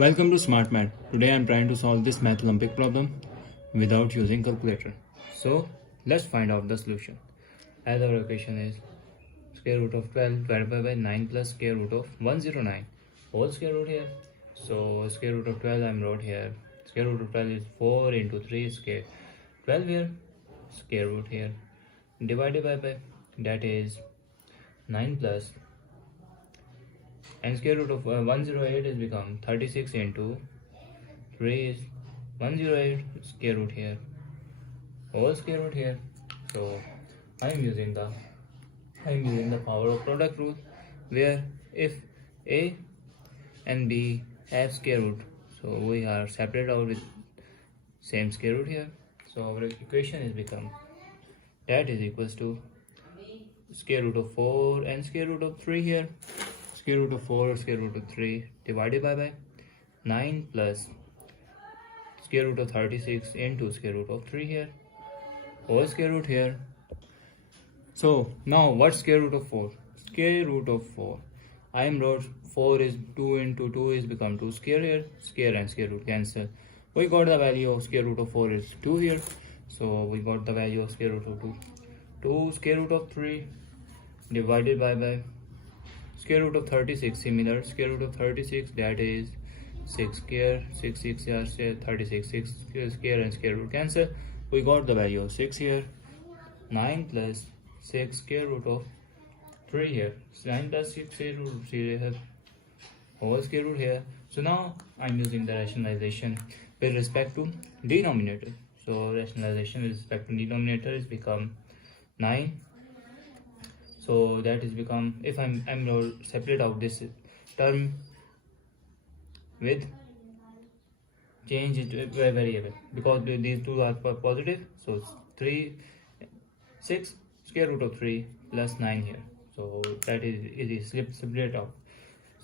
Welcome to Smart Math. Today I am trying to solve this math Olympic problem without using calculator. So let's find out the solution. As our equation is square root of 12 divided by 9 plus square root of 109 whole square root here. So square root of 12 I wrote here. Square root of 12 is 4 into 3 square 12 here, square root here, divided by that is 9 plus, and square root of 108 is become 36 into 3 is 108 square root here, whole square root here. So I am using the power of product rule, where if a and b have square root, so we are separate out with same square root here. So our equation is become that is equals to square root of 4 and square root of 3 here. Square root of 4 or square root of 3 divided by 9 plus square root of 36 into square root of 3 here, whole square root here. So now what's square root of 4? Square root of 4, I am wrote 4 is 2 into 2 is become 2 square here, square and square root cancel. We got the value of square root of 4 is 2 here. So we got the value of square root of 2 square root of 3 divided by square root of 36, similar square root of 36, that is 6 square, 6 are 36, 6 square and square root cancel. We got the value of 6 here. 9 plus 6 square root of 3 here, 9 plus 6 square root of 3 here, whole square root here. So now I'm using the rationalization with respect to denominator. So rationalization with respect to denominator is become 9. So that is become, if I'm separate out this term with change it to a variable, because these two are positive. So 6 square root of 3 plus 9 here. So that is separate out.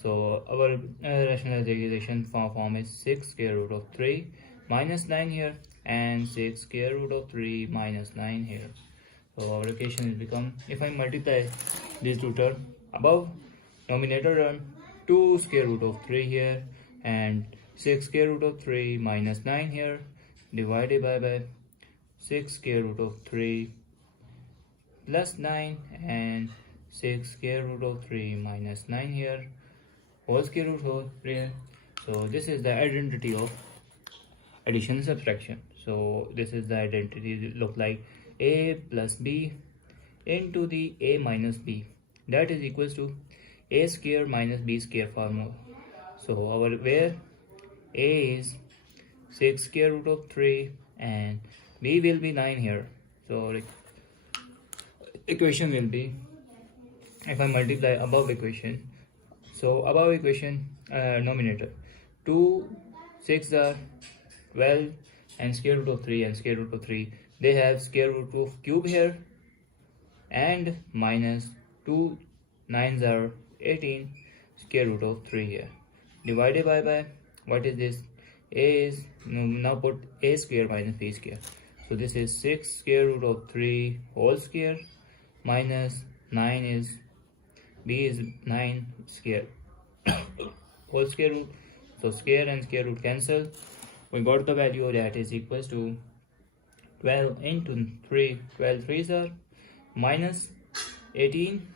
So our rationalization form is 6 square root of 3 minus 9 here, and 6 square root of 3 minus 9 here. So our equation is become, if I multiply these two terms above denominator term, 2 square root of 3 here and 6 square root of 3 minus 9 here, divided by 6 square root of 3 plus 9 and 6 square root of 3 minus 9 here, whole square root whole here. So this is the identity of addition and subtraction. So this is the identity, look like a plus b into the a minus b, that is equals to a square minus b square formula. So our where a is 6 square root of 3 and b will be 9 here. So equation will be, if I multiply above equation, so above equation denominator 2 6 are 12 and square root of 3 and square root of 3, they have square root of cube here, and minus 2 9s are 18 square root of 3 here, divided by what is this, a is, now put a square minus b square. So this is 6 square root of 3 whole square minus 9 is, b is 9 square whole square root. So square and square root cancel. We got the value that is equals to 12 into 3, 12 3s are minus 18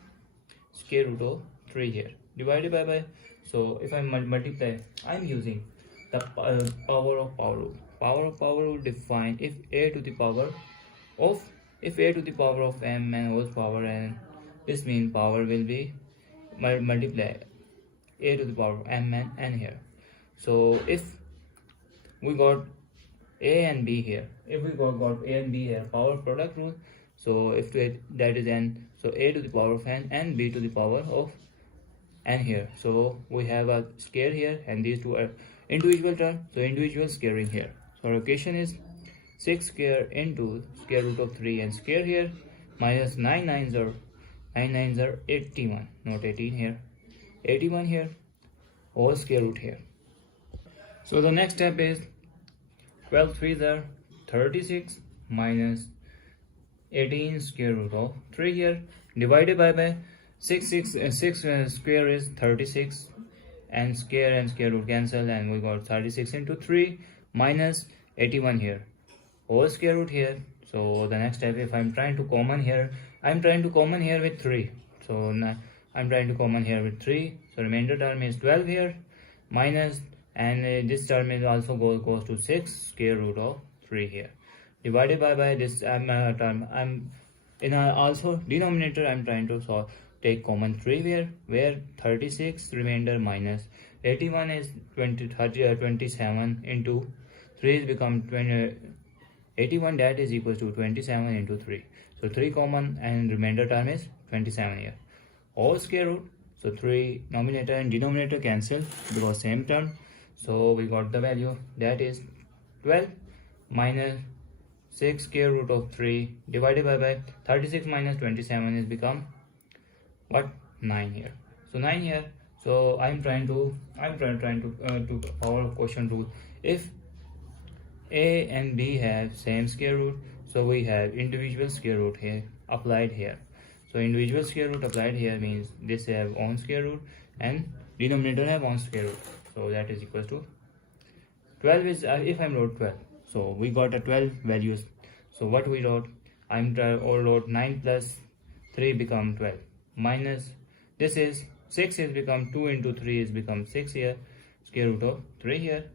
square root of 3 here, divided by. So if I multiply, I'm using the power of power rule. Power of power rule define if a to the power of m and whole power n, this means power will be multiply a to the power of m and n here. So if we got a and b here, if we got a and b here, power product rule. So if that is n, so a to the power of n and b to the power of n here. So we have a square here and these two are individual term, so individual squaring here. So our equation is 6 square into square root of 3 and square here, minus 9 9s are 81, not 18 here, 81 here, whole square root here. So the next step is 12 3s are 36 minus 18 square root of 3 here, divided by 6 square is 36 and square root cancel, and we got 36 into 3 minus 81 here, whole square root here. So the next step, if I'm trying to common here, I'm trying to common here with 3. So now I'm trying to common here with 3. So remainder term is 12 here minus, and this term is also goes to 6 square root of 3 here, divided by this term. I'm in also denominator I'm trying to take common 3 where 36 remainder minus 81 is 27 into 3 is become 20, 81, that is equals to 27 into 3. So 3 common and remainder term is 27 here. All square root. So 3 numerator and denominator cancel because same term. So we got the value, that is 12 minus 6 square root of 3 divided by 36 minus 27 is become what, 9 here. So 9 here. So I'm trying to our question rule. If a and b have same square root, so we have individual square root here applied here. So individual square root applied here means this have own square root and denominator have own square root. So that is equals to 12 is if I'm wrote 12. So we got a 12 values. So what we wrote, wrote 9 plus 3 become 12 minus this is 6 is become 2 into 3 is become 6 here, square root of 3 here,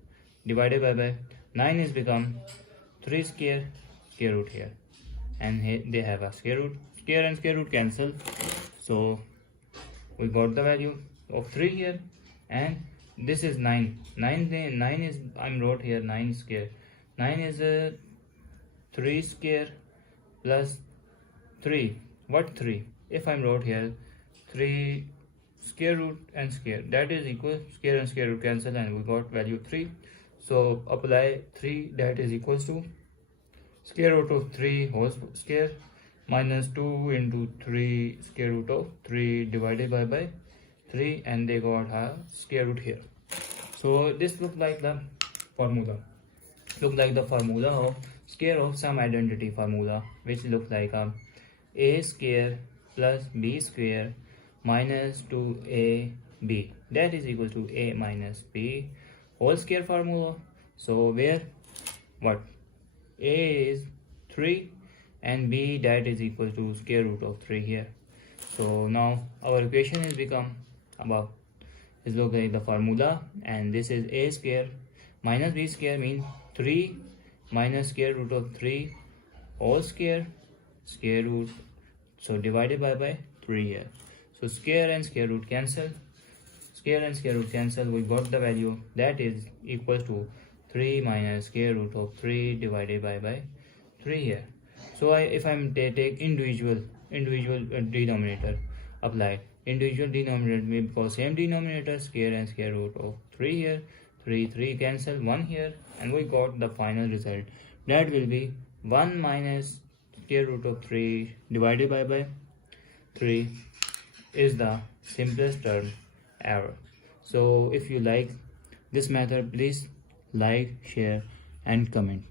divided by 9 is become 3 square root here, and here they have a square root. Square and square root cancel. So we got the value of 3 here, and this is 9. 9 is I'm wrote here 9 square. 9 is a 3 square plus 3. What 3? If I'm wrote here 3 square root and square, that is equal, square and square root cancel, and we got value 3. So apply 3, that is equals to square root of 3 whole square minus 2 into 3 square root of 3 divided by 3, and they got a square root here. So this look like the formula. Look like the formula of square of some identity formula, which looks like a square plus b square minus 2ab, that is equal to a minus b whole square formula. So where what, a is 3 and b that is equal to square root of 3 here. So now our equation is become about is look like the formula, and this is a square minus b square means 3 minus square root of 3 whole square root, so divided by 3 here. So square and square root cancel, square and square root cancel, we got the value, that is equals to 3 minus square root of 3 divided by 3 here. So if I'm take individual denominator apply, individual denominator because same denominator, square and square root of 3 here, 3 cancel, 1 here, and we got the final result, that will be 1 minus square root of 3 divided by 3 is the simplest term ever. So if you like this method, please like, share and comment.